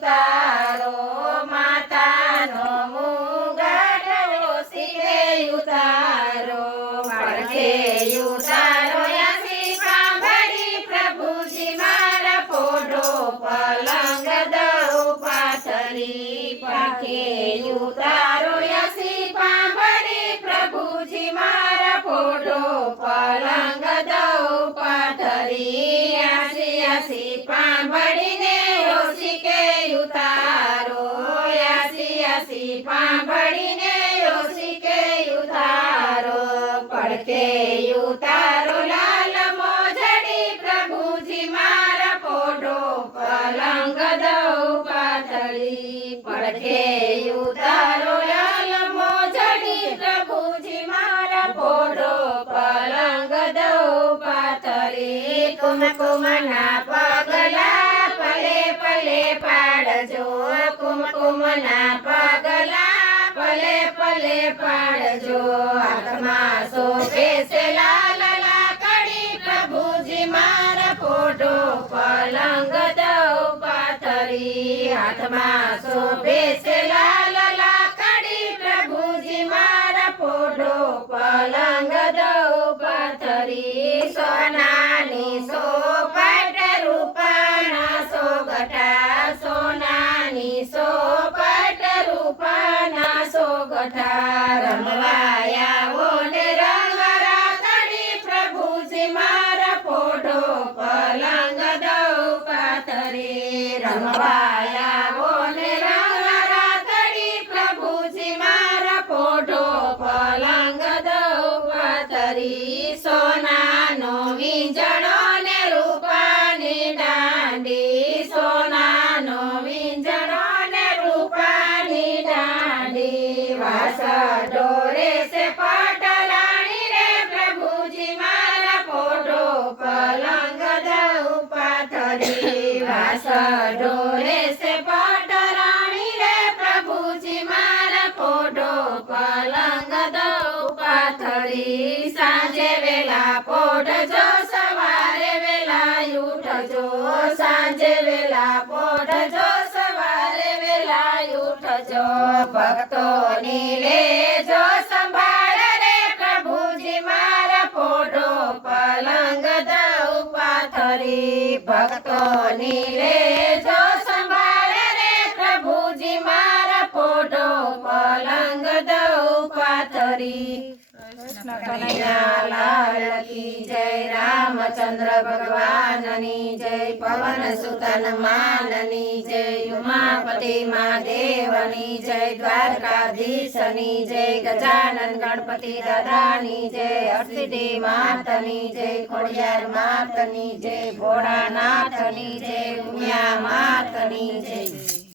ઉતારો માતાનો મુગાડો સીધે ઉતારો. પડખે ઉતારો યાસી પ્રભુજી મારા પોઢો પલંગ દઉ પાથરી. પડખે ઉતારો યાસી સાંભળી પ્રભુજી મારા પોઢો પલંગ દઉ પાથરી. આસી આસી પાંભળીને ઉતારો આસી આસી પાંભળીને ઓસી કે ઉતારો, પડકે ઉતારો લાલ મોજડી પ્રભુજી મારા પોઢો, પલંગ દઉં પાથરી પડકે ઉતારો લાલ મોજડી પ્રભુજી મારા ફોટો પલંગ દઉં પાથરી કુમકુમના પગલા પલે પાડજો કુમકુમ ના પગલા, પલે પલે પાડજો આત્મા શોભે છે લાલ લાકડી પ્રભુજી મારા ફોટો પલંગ દઉં પાથરી, હાથમાં શોભે રમવાયા ઓને રંગ રાખડી પ્રભુજી મારા ફોટો પલંગ દઉં પાથરી રમવાયા ઓને રંગ રાખડી પ્રભુજી મારા ફોટો પલંગ દઉં પાથરી સોનાનો વાસ ડોરે છે પાટલાણી રે પ્રભુજી મારા ફોટો પલંગ દઉં પાથરી. સાંજે વેલા પોઢજો સવારે વેલા ઉઠજો. સાંજે વેલા પોઢજો સવારે વેલા ઉઠજો. ભક્તોની લેજો પાથરી ભક્તોની જો સંભાળે રે પ્રભુજી મારા પોટો પલંગ દઉં પાથરી. કનૈયા લાલ કી જય રામચંદ્ર ભગવાનની જય પવન સુતન માનની જય ઉમાપતિ મહાદેવની જય દ્વારકાધીશની જય ગજાનન ગણપતિ દાદાની જય હરસિદ્ધિ માતની જય ખોડિયાર માતની જય ભોળાનાથની જય ઉમિયા માતની જય